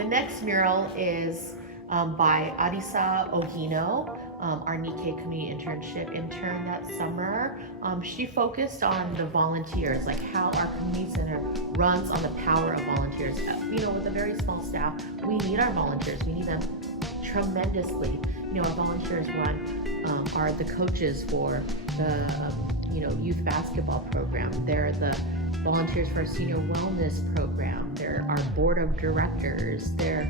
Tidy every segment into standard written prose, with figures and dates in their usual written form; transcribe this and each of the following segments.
The next mural is by Arisa Ogino, our Nikkei community internship intern that summer. She focused on the volunteers, like how our community center runs on the power of volunteers. With a very small staff, we need our volunteers. We need them tremendously. Our volunteers are the coaches for the youth basketball program. They're the volunteers for our senior wellness program. They're our board of directors. They're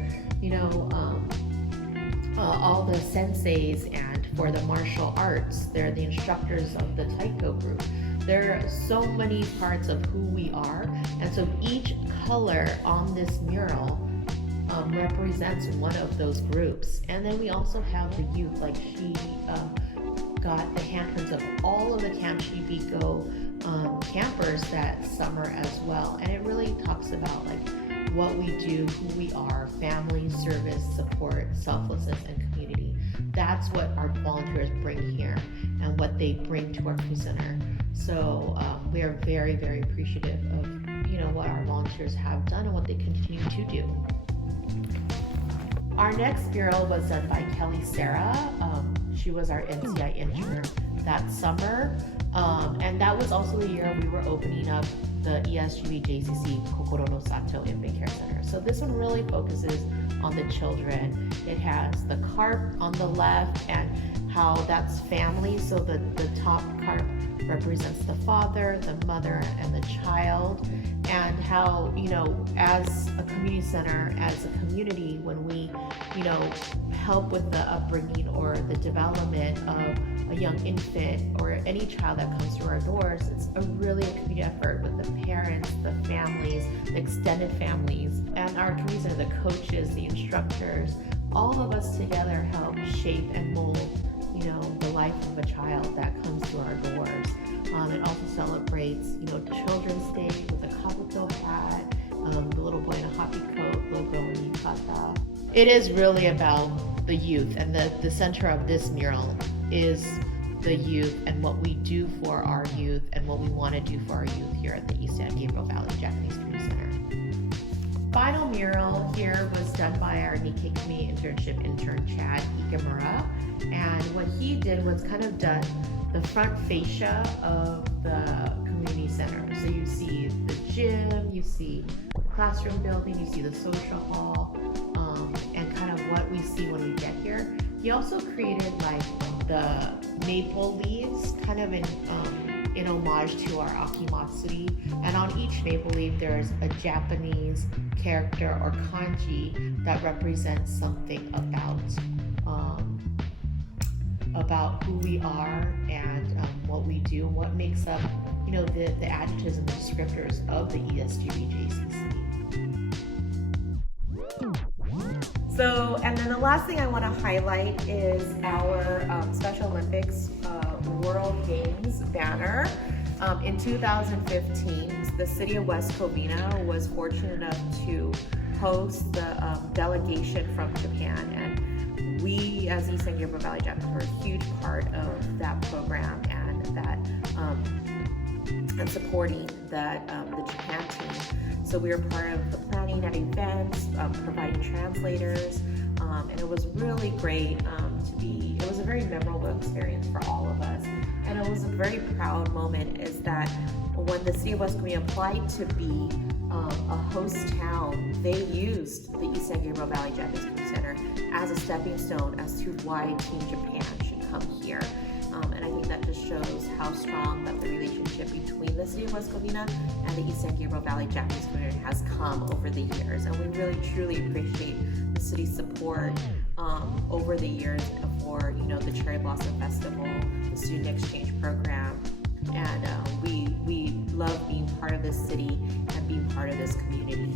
all the senseis and for the martial arts. They're the instructors of the taiko group. There are so many parts of who we are, and so each color on this mural represents one of those groups. And then we also have the youth, like she got the handprints of all of the Camp Chibico campers that summer as well. And it really talks about like what we do, who we are, family, service, support, selflessness, and community. That's what our volunteers bring here and what they bring to our community center. So we are very, very appreciative of what our volunteers have done and what they continue to do. Our next mural was done by Kelly Sarah. She was our NCI intern that summer. And that was also the year we were opening up the ESGVJCC Kokoro no Sato Infant Care Center. So this one really focuses on the children. It has the carp on the left and how that's family. So the top carp represents the father, the mother, and the child. And how, as a community center, as a community, when we, help with the upbringing or the development of a young infant or any child that comes through our doors, it's really a community effort with the parents, the families, the extended families, and our community center, the coaches, the instructors. All of us together help shape and mold the life of a child that comes through our doors. It also celebrates, Children's Day with a kabuto hat, the little boy in a hockey coat, logo and yukata. It is really about the youth, and the center of this mural is the youth and what we do for our youth and what we want to do for our youth here at the East San Gabriel Valley Japanese Community Center. Final mural here was done by our Nikkei community internship intern Chad Ikemura, and what he did was kind of done the front fascia of the community center. So you see the gym, you see the classroom building, you see the social hall, and kind of what we see when we get here. He also created like the maple leaves, kind of in homage to our Akimatsuri. And on each maple leaf, there's a Japanese character or kanji that represents something about who we are and what we do, and what makes up, the adjectives and the descriptors of the ESGVJCC. So, and then the last thing I want to highlight is our Special Olympics World Games banner. In 2015, the city of West Covina was fortunate enough to host the delegation from Japan, and we as East San Gabriel Valley Japanese were a huge part of that program and that and supporting the Japan team. So we were part of the planning at events, providing translators, and it was really great it was a very memorable experience for all of us. And it was a very proud moment is that when the city of West Covina applied to be a host town, they used the East San Gabriel Valley Japanese Community Center as a stepping stone as to why Team Japan should come here. And I think that just shows how strong that the relationship between the city of West Covina and the East San Gabriel Valley Japanese community has come over the years. And we really truly appreciate the city's support over the years for the Cherry Blossom Festival, the Student Exchange Program, and we love being part of this city and being part of this community.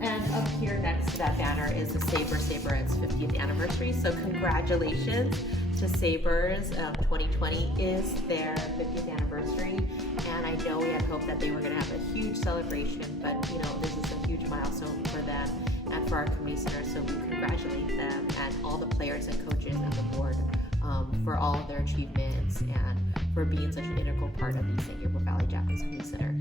And up here next to that banner is the Saberets 50th anniversary. So congratulations to Sabres. 2020 is their 50th anniversary, and I know we had hoped that they were going to have a huge celebration, but this is a huge milestone for them and for our community center. So we congratulate them and all the players and coaches and the board for all of their achievements and for being such an integral part of the East San Gabriel Valley Japanese Community Center.